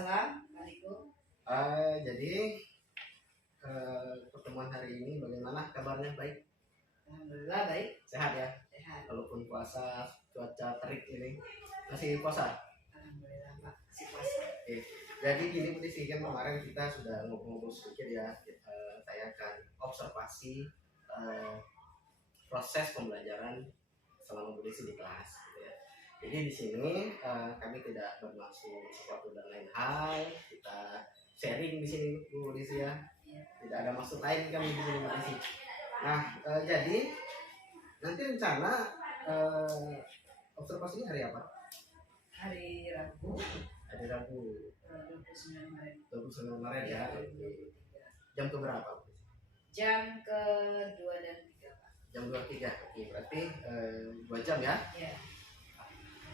Assalamualaikum. Jadi pertemuan hari ini bagaimana kabarnya? Baik? Alhamdulillah baik. Sehat ya? Sehat. Walaupun puasa cuaca terik ini masih puasa? Alhamdulillah Pak, masih puasa. Jadi gini sih kan kemarin kita sudah ngobrol sedikit ya. Saya akan observasi proses pembelajaran selama Bu Desi di kelas. Gitu ya. Jadi di sini kami tidak bermaksud sesuatu dan lain hal. Kita sharing di sini Bu Desi ya. Tidak ada maksud lain kami di sini Bu Desi. Nah, jadi nanti rencana observasinya hari apa? Hari Rabu. Hari Rabu. 29 Maret. 29 Maret ya. Jam ke berapa? Jam ke-2 dan 3 Pak. Jam 2-3. Oke, berarti 2 jam ya? Iya.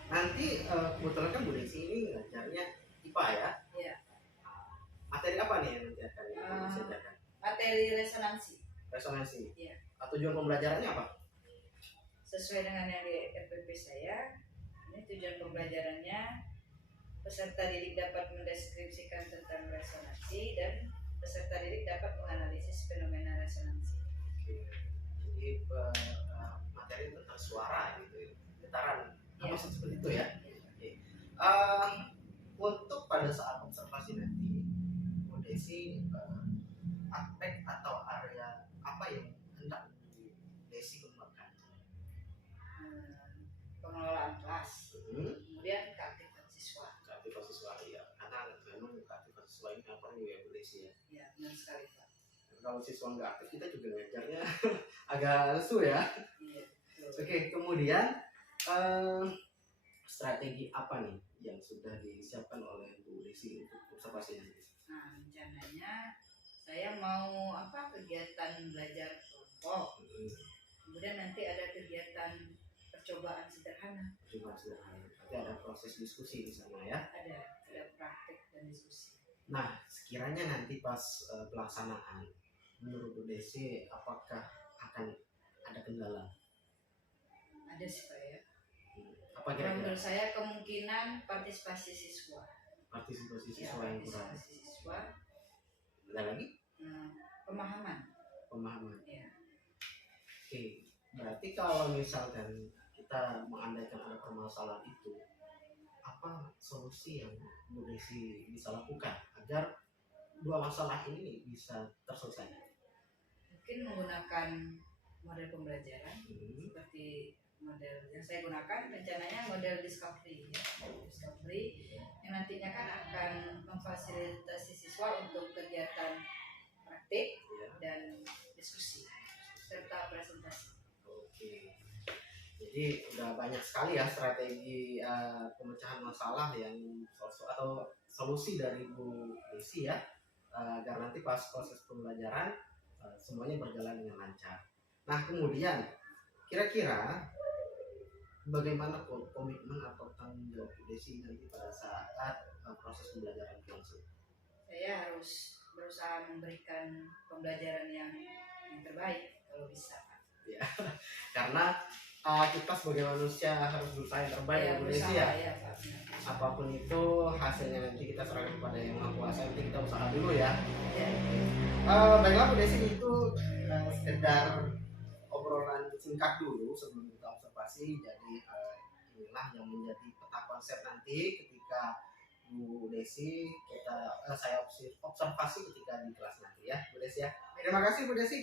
Nanti kebetulan kan Bu Desi ini ngajarnya IPA ya? Iya. Materi apa nih yang nanti akan diajarkan? Materi resonansi. Resonansi. Iya. Tujuan pembelajarannya apa? Sesuai dengan yang di FPP saya, ini tujuan pembelajarannya peserta didik dapat mendeskripsikan tentang resonansi dan peserta didik dapat menganalisis fenomena resonansi. Oke. Jadi materi tentang suara gitu, getaran. Ya. Maksud seperti itu ya? Oke. Untuk pada saat observasi nanti, Bu Desi aspek atau area apa yang hendak Bu Desi kembangkan? Pengelolaan kelas, kemudian keaktifan siswa. Keaktifan siswa ya, karena memang keaktifan siswa ini yang perlu ya Bu Desi ya. Ya, benar sekali Pak. Kalau siswa nggak aktif kita juga ngajarnya agak lesu ya. Iya. Oke, kemudian strategi apa nih yang sudah disiapkan oleh Bu Desi untuk observasi nanti? Nah, rencananya saya mau kegiatan belajar kelompok. Kemudian nanti ada kegiatan percobaan sederhana. Percobaan sederhana. Nanti ada proses diskusi di sana ya. Ada praktik dan diskusi. Nah, sekiranya nanti pas pelaksanaan, menurut Bu Desi apakah akan ada kendala? Ada sih Pak ya. Apa kira-kira? Menurut saya kemungkinan partisipasi siswa. Partisipasi siswa Ya, yang kurang. partisipasi siswa. Ada lagi? Pemahaman. Pemahaman. Ya. Oke, berarti kalau misalkan kita mengandaikan ada permasalahan itu, apa solusi yang Bu Desi bisa lakukan agar dua masalah ini bisa terselesaikan? Mungkin menggunakan model pembelajaran seperti model yang saya gunakan rencananya model discovery ya. Discovery yang nantinya kan akan memfasilitasi siswa untuk kegiatan praktik dan diskusi serta presentasi. Oke. Jadi udah banyak sekali ya strategi pemecahan masalah yang atau solusi dari Bu Desi ya, agar nanti pas proses pembelajaran semuanya berjalan dengan lancar. Nah, kemudian kira-kira bagaimana komitmen atau tanggung jawab Bu Desi nanti pada saat proses pembelajaran berlangsung? Saya harus berusaha memberikan pembelajaran yang terbaik kalau bisa. Ya, karena kita sebagai manusia harus berusaha yang terbaik ya, Bu Desi ya. Apapun itu hasilnya nanti kita serahkan kepada Yang Maha Kuasa, nanti kita usaha dulu ya. Baiklah Bu Desi, itu sekedar obrolan singkat dulu sebelum kita observasi. Jadi inilah yang menjadi peta konsep nanti ketika Bu Desi saya observasi ketika di kelas nanti ya Bu Desi ya. Terima kasih Bu Desi,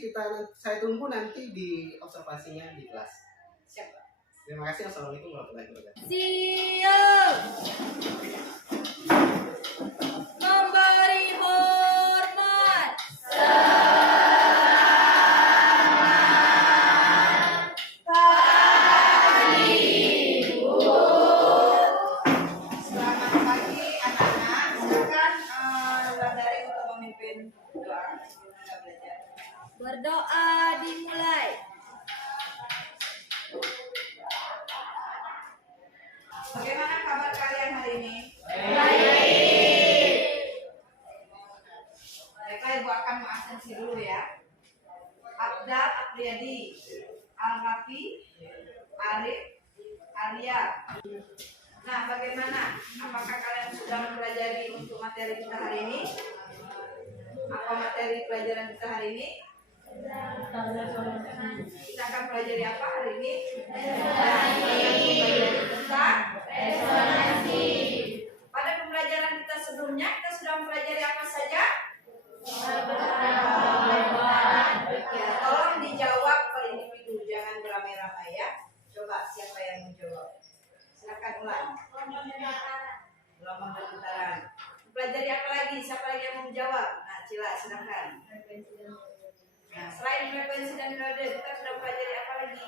saya tunggu nanti di observasinya di kelas. Siap. Terima kasih. Assalamualaikum warahmatullahi wabarakatuh. Siap. Memberi hormat. Selamat pagi anak-anak. Silakan Wulandari untuk memimpin doa kita belajar. Berdoa dimulai. Bagaimana kabar kalian hari ini? Baik. Baiklah, Ibu akan mengabsensi dulu ya. Abdal Apriyadi, Al-Rafi, Arif, Arya. Nah, bagaimana? Apakah kalian sudah mempelajari untuk materi kita hari ini? Apa materi pelajaran kita hari ini? Kita akan pelajari apa hari ini? Tentang resonansi. Pada pembelajaran kita sebelumnya, kita sudah mempelajari apa saja? Ya, tolong dijawab per individu, jangan beramai-ramai ya. Coba siapa yang menjawab? Silakan ulang. Gelombang dan putaran. Pelajari apa lagi? Siapa lagi yang mau menjawab? Nah, Cila, silakan. Nah, selain frekuensi dan periode, kita sudah pelajari apa lagi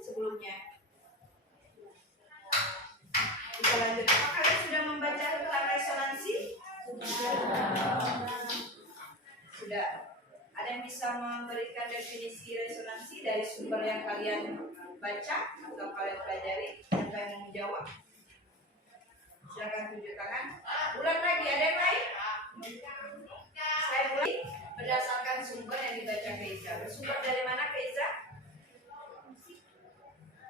sebelumnya? Kita lanjut. Apakah kalian sudah membaca tentang resonansi? Sudah. Ada yang bisa memberikan definisi resonansi dari sumber yang kalian baca atau kalian pelajari? Siapa yang mau menjawab? Silakan tunjuk tangan. Ulang lagi, ada yang lain? Saya mulai berdasarkan sumber yang dibaca Keiza. Bersumber dari mana Keiza?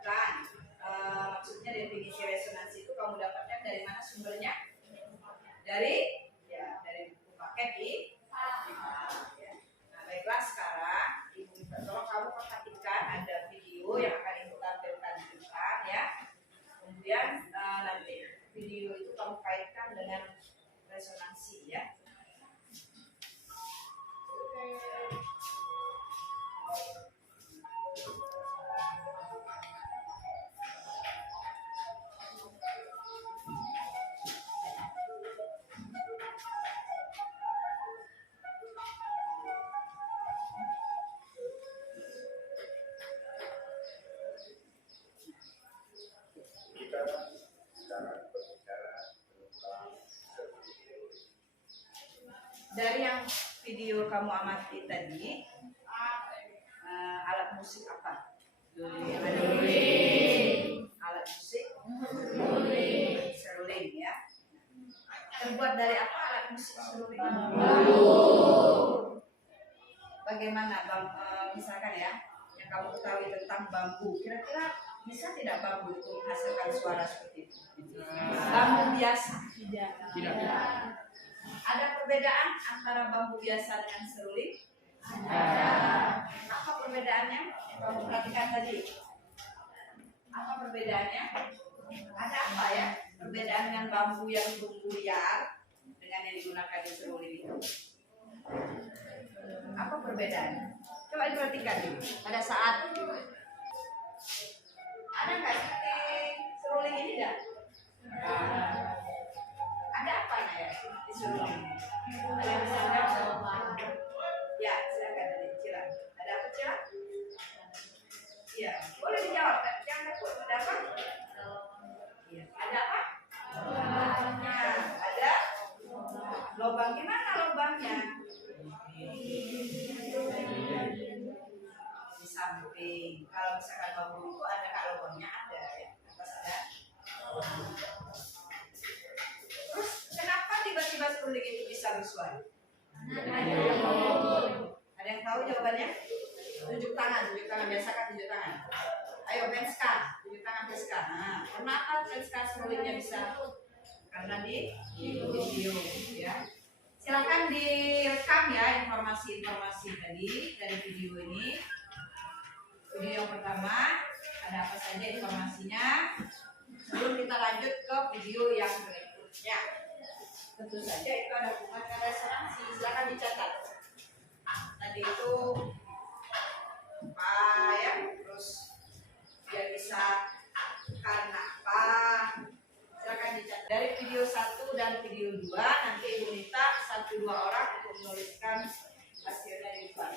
Kan, maksudnya definisi resonansi itu kamu dapatkan dari mana sumbernya? Dari buku paket di ya. Nah, baiklah sekarang Ibu minta tolong kamu perhatikan ada video yang akan Ibu tampilkan di depan ya. Kemudian nanti video itu kamu kaitkan dengan resonansi ya. Dari yang video kamu amati tadi, alat musik apa? Alat musik seruling ya. Terbuat dari apa alat musik seruling? Bagaimana misalkan ya, yang kamu ketahui tentang bambu, kira-kira bisa tidak bambu itu menghasilkan suara seperti itu? Bambu biasa? Tidak. Ada perbedaan antara bambu biasa dengan seruling? Ada. Apa perbedaannya? Kamu perhatikan tadi. Apa perbedaannya? Ada apa ya? Perbedaan dengan bambu yang tumbuh liar dengan yang digunakan di seruling itu. Apa perbedaannya? Coba diperhatikan pada saat ada nggak seruling ini dah? Ada apa ya di seruling? Ada yang bisa menjawab? Ya, silakan dari Cila. Ada apa Cila? Iya, boleh dijawab. Jangan takut. Ada apa? Iya. Ada apa? Ada lubang. Gimana lubangnya? Di samping. Kalau misalkan bambu itu ada kak lubangnya ada ya. Atas ada. Terus kenapa tiba-tiba seruling itu bisa bersuara? Ada yang tahu jawabannya? Tunjuk tangan biasakan tunjuk tangan. Ayo Venska, tunjuk tangan Venska. Nah, kenapa Venska serulingnya bisa? Karena di video ya. Silakan direkam ya informasi-informasi tadi dari video ini. Video yang pertama ada apa saja informasinya? Sebelum kita lanjut ke video yang berikutnya. Tentu saja itu ada hubungan resonansi. Silakan dicatat. Tadi itu apa ya? Terus dia bisa karena apa? Silakan dicatat. Dari video 1 dan video 2 nanti Ibu minta 1-2 orang untuk menuliskan hasilnya di depan.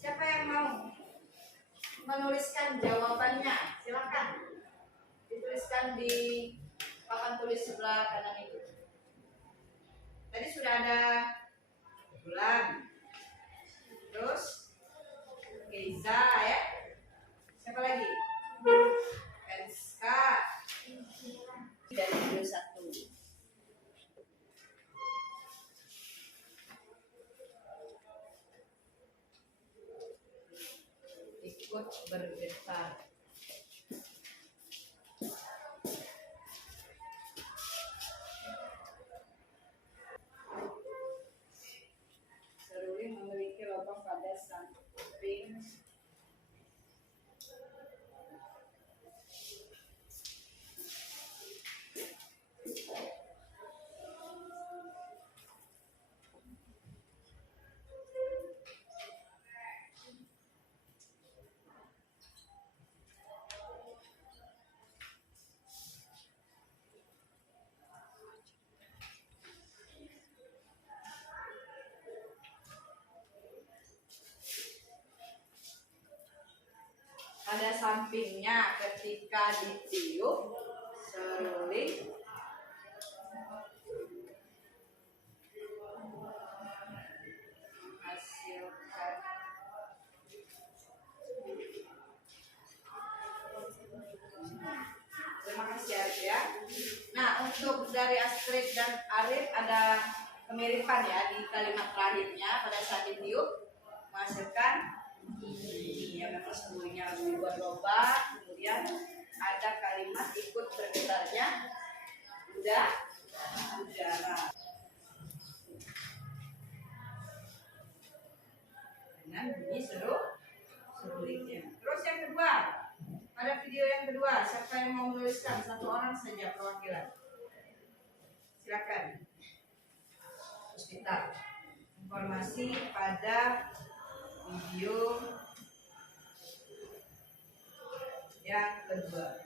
Siapa yang mau menuliskan jawabannya? Silakan dituliskan di papan tulis sebelah kanan itu. Tadi sudah ada bulan, terus Keiza ya. Siapa lagi? Kak. Dari video 1. Ikut bergetar. Seruling memiliki lubang pada samping pada sampingnya ketika ditiup seruling menghasilkan terima kasih Arif ya. Nah untuk dari Astrid dan Arif ada kemiripan ya di kalimat terakhirnya pada saat ditiup menghasilkan ini ya memang seluruhnya harus dibuat lobak. Kemudian ada kalimat ikut bergetarnya udara dengan bunyi serulingnya. Terus yang kedua, pada video yang kedua siapa yang mau menuliskan? Satu orang saja perwakilan, silakan. Terus kita informasi pada video yang kedua.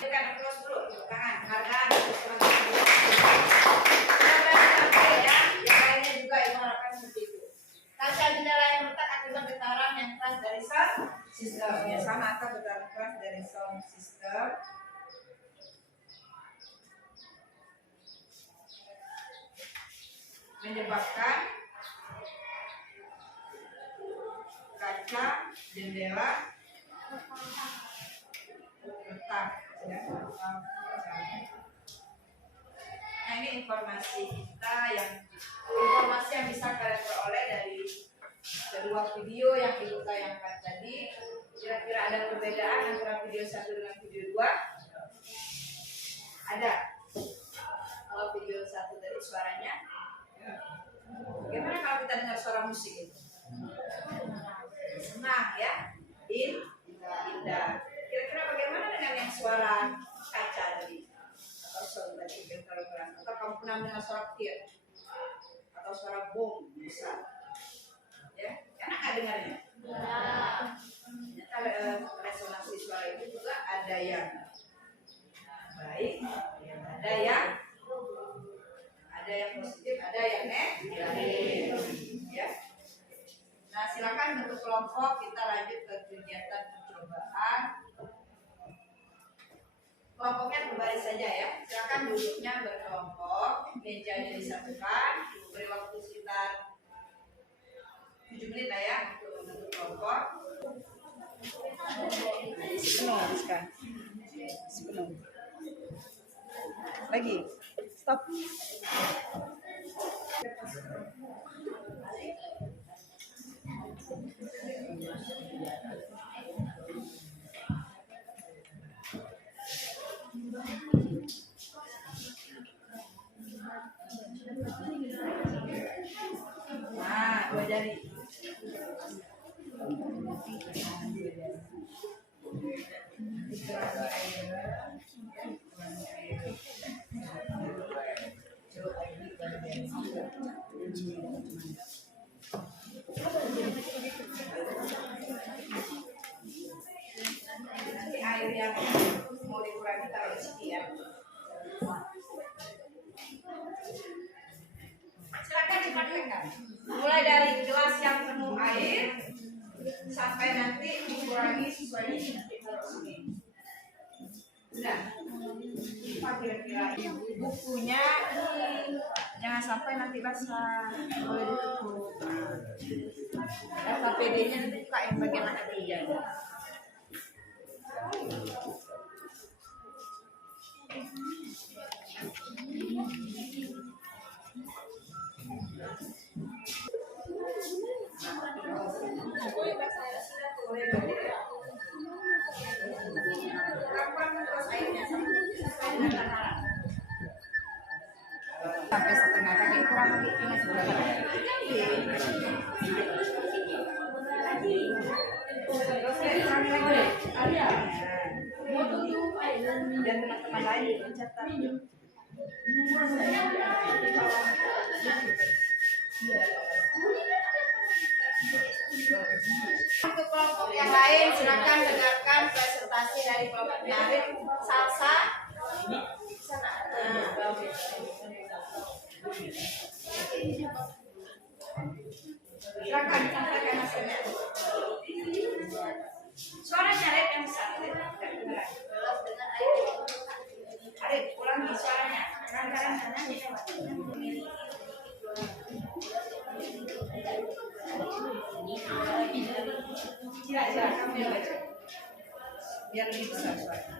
Tekan terus dulu, tangan, hargaan, ya. Yang lainnya juga ibu harapkan seperti itu. Kaca jendela yang retak akibat getaran yang keras dari sound system. Ya sama atau getaran keras dari sound system. Menyebabkan kaca jendela retak ya. Nah ini informasi kita yang bisa kalian peroleh dari kedua video yang ditayangkan tadi. Kira-kira ada perbedaan antara video 1 dengan video 2? Ada. Kalau video 1 tadi suaranya bagaimana kalau kita dengar suara musik itu? Senang ya, indah. Kira-kira bagaimana dengan yang suara kaca tadi? Atau suara tadi gentar-gentar? Atau kamu pernah dengar suara petir? Atau suara bom besar? Ya, enak nggak dengarnya? Ternyata resonansi suara itu juga ada yang baik, ada yang positif, ada yang negatif, ya. Nah, silakan bentuk kelompok, kita lanjut ke kegiatan percobaan. Kelompoknya berbaris saja ya. Silakan duduknya berkelompok, mejanya disatukan, beri waktu sekitar 7 menit lah ya untuk membentuk kelompok. Sepenuh habiskan. Sepenuh. Lagi. Stop. Nah, 2 jari. Nanti air yang mau dikurangi taruh di sini ya. Silakan diperhatikan. Mulai dari gelas yang penuh air sampai nanti dikurangi sesuai dengan taruh sini. Sudah. Apa kira-kira bukunya ini jangan sampai nanti basah, boleh ditutup. Nah, KPD-nya dibuka yang bagian hatinya. Sampai setengah kaki kurang lebih ini dan teman-teman lain mencatat. Untuk kelompok yang lain silakan dengarkan presentasi dari kelompok nyaring salsa. Silakan sampaikan hasilnya. Suara nyaring yang besar. Arif, ulangi suaranya. Kadang-kadang kamu yang baca. Biar lebih besar suaranya.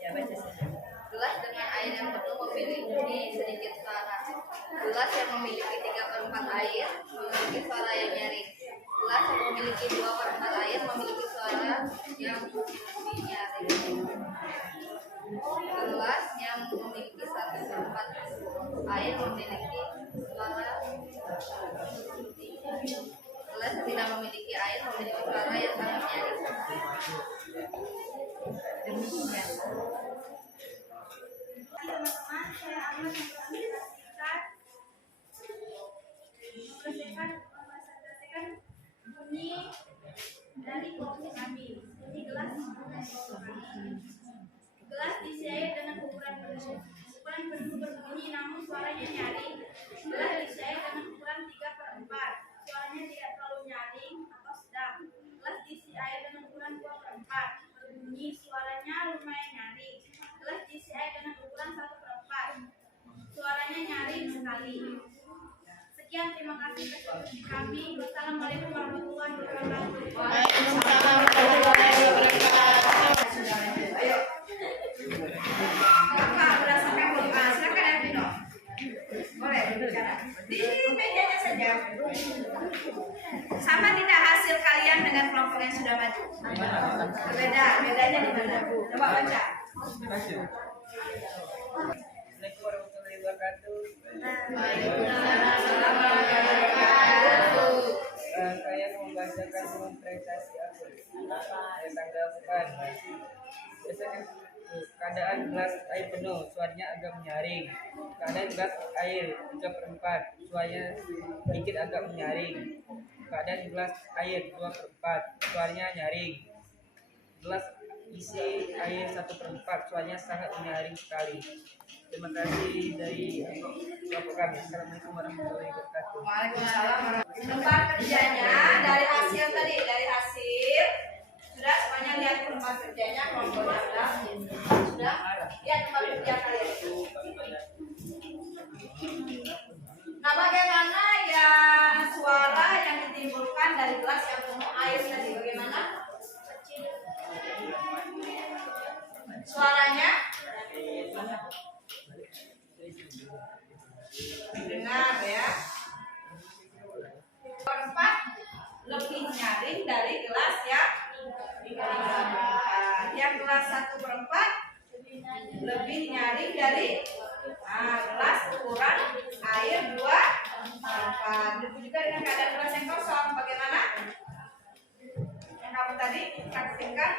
Ya, baca saja. Gelas dengan air yang penuh memiliki sedikit suara. Gelas yang memiliki 3/4 air memiliki suara yang nyaring. Gelas yang memiliki 2/4 air memiliki suara yang lebih nyaring. Gelas yang memiliki 1/4 air memiliki suara. Gelas yang tidak memiliki air memiliki suara yang sangat nyaring. Demikian. Teman-teman, saya akan mempresentasikan bunyi dari kelompok kami. Ini gelas diisi air dengan ukuran penuh berbunyi namun suaranya nyaring. Gelas diisi air dengan ukuran 3/4. Suaranya tidak terlalu nyaring atau sedang. Gelas diisi air dengan ukuran 2/4. Berbunyi suaranya lumayan nyaring. Gelas diisi air dengan ukuran 1/4. Suaranya nyaring sekali. Sekian, terima kasih atas kami. Wassalamualaikum warahmatullahi wabarakatuh. Waalaikumsalam warahmatullahi wabarakatuh. Ayo. Kakak berdasarkan doa, silakan ya Pino. Boleh berbicara. Di mejanya saja. Sama tidak hasil kalian dengan kelompok yang sudah maju? Berbeda. Bedanya di mana? Coba baca. Assalamualaikum warahmatullahi wabarakatuh. Saya mau membacakan prestasi aku tentang depan. Biasanya keadaan gelas air penuh, suaranya agak menyaring. Keadaan gelas air 3/4, suaranya sedikit agak menyaring. Keadaan gelas air 2/4, suaranya nyaring. Gelas isi air 1/4, suaranya sangat menyaring sekali. Terima kasih dari kelompok kami. Assalamualaikum warahmatullahi wabarakatuh. Waalaikumsalam warahmatullahi wabarakatuh. Tempat kerjanya dari hasil tadi, dari hasil sudah semuanya lihat tempat kerjanya kelompoknya sudah lihat tempat kerja kalian. Nah, bagaimana ya suara yang ditimbulkan dari gelas yang penuh air tadi? Bagaimana? Suaranya? Dengar ya. 4 lebih nyaring dari gelas yang gelas 1/4 lebih nyaring dari gelas ukuran air 2/4. Begitu juga dengan keadaan gelas yang kosong. Bagaimana? Yang kamu tadi praktikkan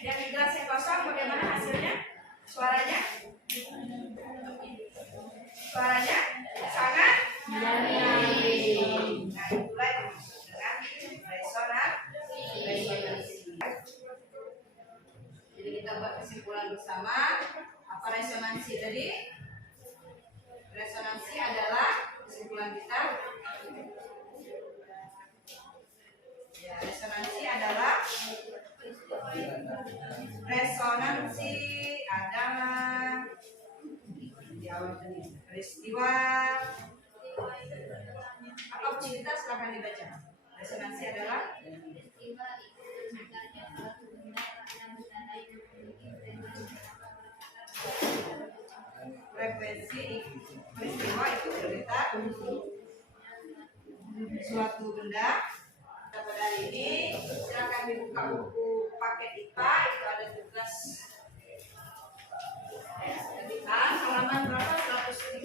yang di gelas yang kosong bagaimana hasilnya? Suaranya sangat nyaring. Nah, itulah yang dimaksud dengan resonansi. Jadi kita buat kesimpulan bersama. Apa resonansi tadi? Resonansi adalah kesimpulan kita. Ya, resonansi adalah peristiwa peristiwa atau cerita silahkan dibaca. Resonansi adalah frekuensi peristiwa itu cerita suatu benda. Pada hari ini silakan dibuka buku paket IPA, itu ada tugas editan halaman berapa? 130.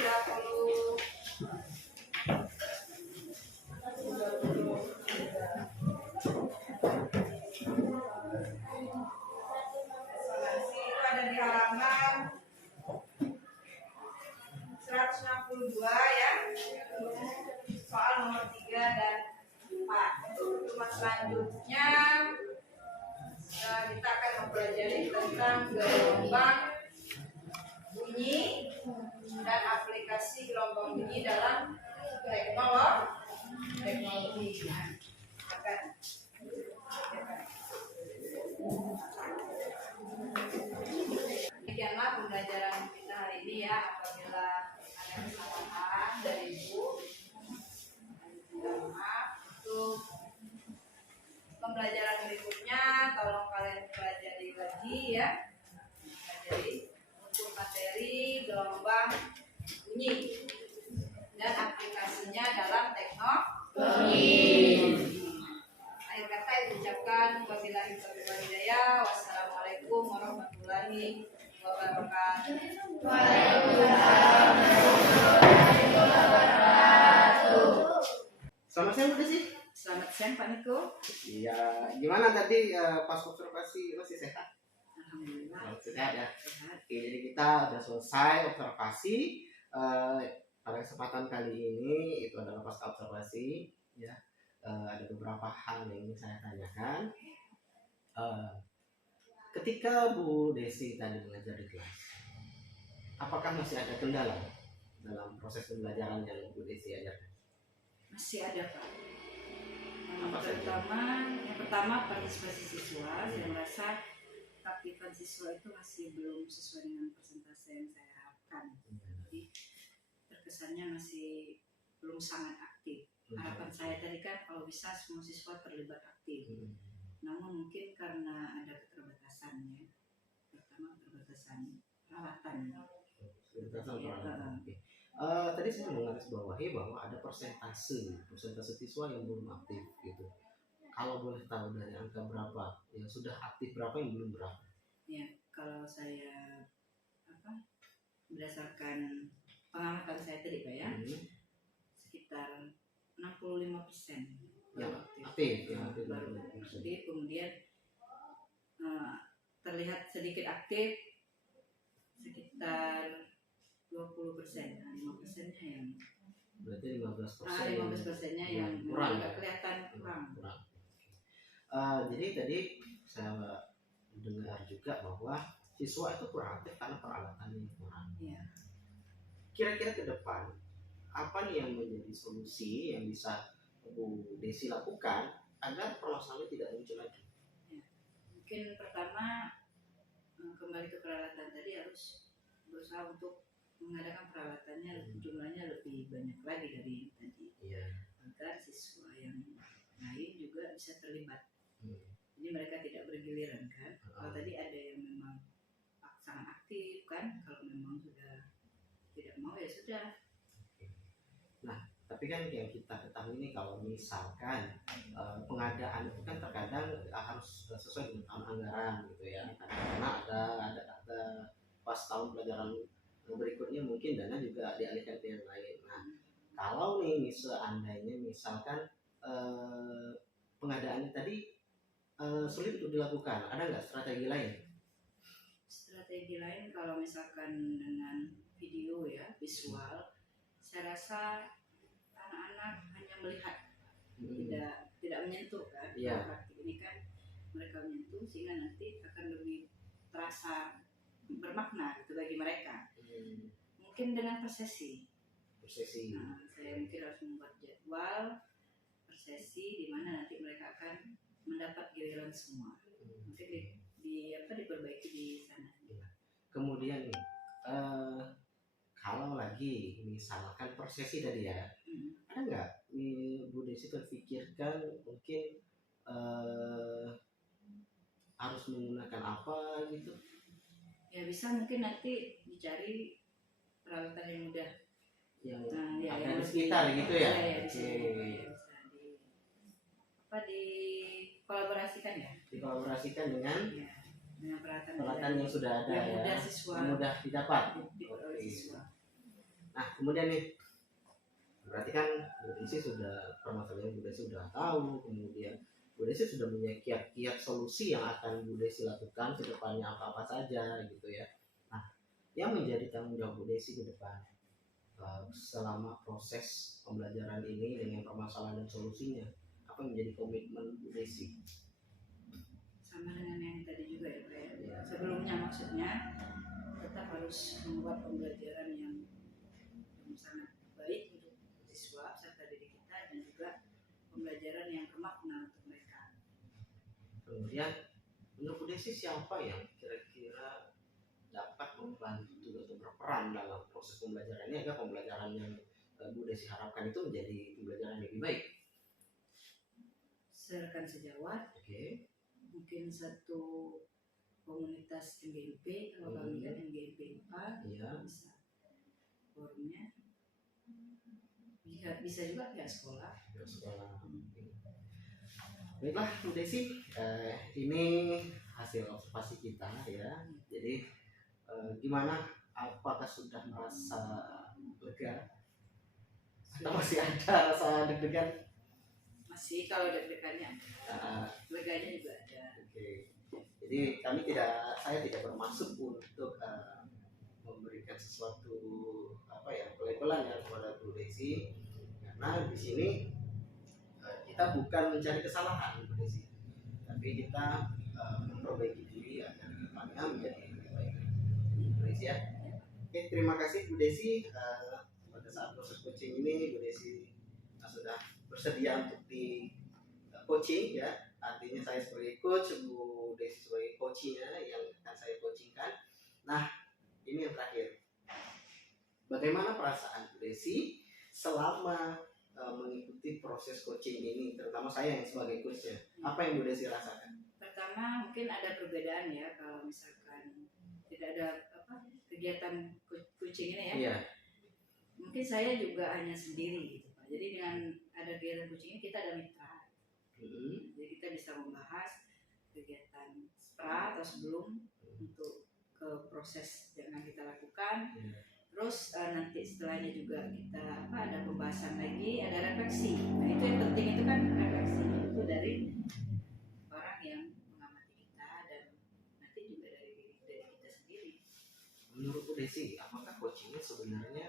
Resonansi itu ada di halaman 162 ya. Soal nomor 3 dan 4. Untuk teman selanjutnya kita akan mempelajari tentang gelombang bunyi dan aplikasi gelombang bunyi dalam teknologi. Demikianlah pembelajaran kita hari ini ya. Apabila ada kesalahan dari Ibu, maaf. Untuk pembelajaran berikutnya tolong kalian pelajari lagi ya. Pelajari untuk materi gelombang bunyi dan aplikasinya dalam teknologi. Akhir kata diucapkan wabillahi taufiq wal hidayah. Wassalamualaikum warahmatullahi wabarakatuh. Selamat siang Bu Desi. Selamat siang Pak Niko. Iya, gimana tadi pas observasi masih sehat? Alhamdulillah. Sehat ya. Sehat. Oke, jadi kita sudah selesai observasi. Pada kesempatan kali ini itu adalah pasca observasi ya. Ada beberapa hal yang ingin saya tanyakan. Ketika Bu Desi tadi mengajar di kelas, apakah masih ada kendala dalam proses pembelajaran yang Bu Desi ajarkan? Masih ada Pak. Apa saja? Yang pertama partisipasi siswa. Saya merasa aktifan siswa itu masih belum sesuai dengan persentase yang saya harapkan. Jadi terkesannya masih belum sangat aktif. Harapan saya tadi kan kalau bisa semua siswa terlibat aktif. Namun mungkin karena ada keterbatasannya. Pertama keterbatasan peralatan. Tadi saya menggarisbawahi bahwa ada persentase siswa yang belum aktif gitu. Kalau boleh tahu dari angka berapa yang sudah aktif, berapa yang belum berapa? Ya, kalau saya berdasarkan pengamatan saya tadi Pak ya, sekitar 65% Yang aktif. yang aktif Baru baru. aktif, kemudian terlihat sedikit aktif sekitar 20%. Nah, 5%-nya yang Berarti 15%. 15%-nya yang kurang agak ya? kelihatan kurang. Jadi tadi saya dengar juga bahwa siswa itu kurang aktif karena peralatannya kurang. Iya. Kira-kira ke depan apa nih yang menjadi solusi yang bisa Bu Desi lakukan agar permasalahan tidak muncul lagi? Ya. Mungkin pertama kembali ke peralatan tadi harus berusaha untuk mengadakan peralatannya jumlahnya lebih banyak lagi dari tadi. Iya. Agar siswa yang lain juga bisa terlibat. Jadi mereka tidak bergiliran kan. Kalau tadi ada yang memang sangat aktif kan, kalau memang sudah tidak mau ya sudah. Nah, tapi kan yang kita ketahui ini kalau misalkan pengadaan itu kan terkadang harus sesuai dengan tahun anggaran gitu ya. Karena ada pas tahun pelajaran berikutnya mungkin dana juga dialihkan ke yang lain. Nah, kalau nih seandainya misalkan pengadaannya tadi sulit untuk dilakukan, ada nggak strategi lain? Strategi lain kalau misalkan dengan video ya, visual, saya rasa anak-anak hanya melihat, tidak menyentuh kan. Iya. Praktik ini kan mereka menyentuh sehingga nanti akan lebih terasa bermakna gitu bagi mereka. Mungkin dengan persesi. Nah, saya mungkin harus membuat jadwal persesi di mana nanti mereka akan mendapat giliran semua. Mungkin diperbaiki di sana. Kemudian nih, kalau lagi misalkan prosesi tadi ya, ada nggak Bu Desi terpikirkan mungkin harus menggunakan apa gitu? Ya bisa mungkin nanti dicari peralatan yang mudah. Yang Ya, ada yang di sekitar gitu ya? Ya, di Oke. sini. Bisa dikolaborasikan ya? Dikolaborasikan dengan Ya, dengan peralatan yang sudah ada yang ya, mudah siswa yang mudah didapat. oleh siswa. Nah kemudian nih, berarti kan Bu Desi sudah permasalahan Bu Desi sudah tahu, kemudian Bu Desi sudah punya kiat-kiat solusi yang akan Bu Desi lakukan ke depannya apa-apa saja gitu ya. Nah, yang menjadi tanggung jawab Bu Desi ke depan selama proses pembelajaran ini dengan permasalahan dan solusinya, apa yang menjadi komitmen Bu Desi? Sama dengan yang tadi juga ya Pak ya. Sebelumnya maksudnya tetap harus membuat pembelajaran yang sangat baik untuk siswa serta didik kita, dan juga pembelajaran yang bermakna untuk mereka. Kemudian menurut Bu Desi siapa yang kira-kira dapat membantu atau berperan dalam proses pembelajaran ini agar pembelajaran yang Bu Desi harapkan itu menjadi pembelajaran yang lebih baik? Rekan sejawat, Oke. mungkin satu komunitas NGMP, kalau kami kan NGMP 4, Iya. bisa forumnya, bisa juga pihak sekolah. Sekolah. Baiklah Bu Desi, ini hasil observasi kita ya. Jadi gimana? Apakah sudah merasa lega? Atau masih ada rasa deg-degan? Masih, kalau deg-degannya, leganya juga ada. Oke. Jadi saya tidak bermaksud untuk memberikan sesuatu pelebelan ya kepada Bu Desi, karena di sini kita bukan mencari kesalahan Bu Desi, tapi kita memperbaiki diri agar kedepannya menjadi lebih baik Bu Desi ya. Oke, terima kasih Bu Desi. Pada saat proses coaching ini Bu Desi sudah bersedia untuk di coaching ya. Artinya saya sebagai coach, Bu Desi sebagai coachnya yang akan saya coachingkan. Nah, ini yang terakhir. Bagaimana perasaan Bu Desi selama mengikuti proses coaching ini, terutama saya yang sebagai coachnya? Apa yang Bu Desi rasakan? Pertama, mungkin ada perbedaan ya kalau misalkan tidak ada kegiatan coaching ini ya. Iya. Mungkin saya juga hanya sendiri gitu Pak. Jadi dengan ada kegiatan coaching ini kita ada mitra. Jadi kita bisa membahas kegiatan pra atau sebelum untuk ke proses yang akan kita lakukan. Terus nanti setelahnya juga kita ada pembahasan lagi, ada refleksi. Nah itu yang penting, itu kan refleksi itu dari orang yang mengamati kita, dan nanti juga dari kita sendiri. Menurut Bu Desi, apakah coaching ini sebenarnya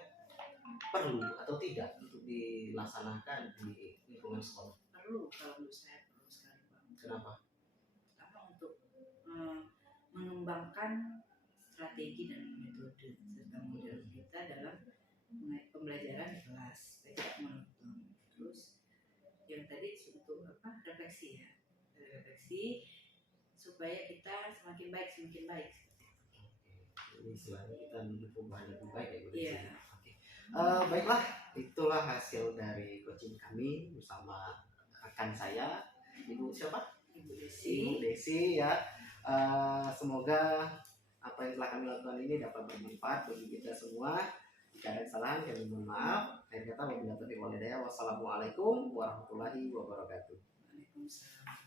perlu atau tidak untuk dilaksanakan di lingkungan sekolah? Perlu, kalau menurut saya perlu sekali Pak. Kenapa? Karena untuk mengembangkan strategi dan metode serta model kita dalam pembelajaran di kelas, baik monoton. Terus yang tadi untuk refleksi ya, refleksi supaya kita semakin baik. Jadi istilahnya kita menuju perubahan yang lebih baik ya Bu Desi. Iya. Oke. Baiklah, itulah hasil dari coaching kami bersama rekan saya, Ibu siapa? Ibu Desi. Ibu Desi ya. Semoga apa yang telah kami lakukan ini dapat bermanfaat bagi kita semua. Jika ada kesalahan, kami mohon maaf. Akhir kata, wabillahi taufiq wal hidayah. Wassalamualaikum warahmatullahi wabarakatuh. Waalaikumsalam.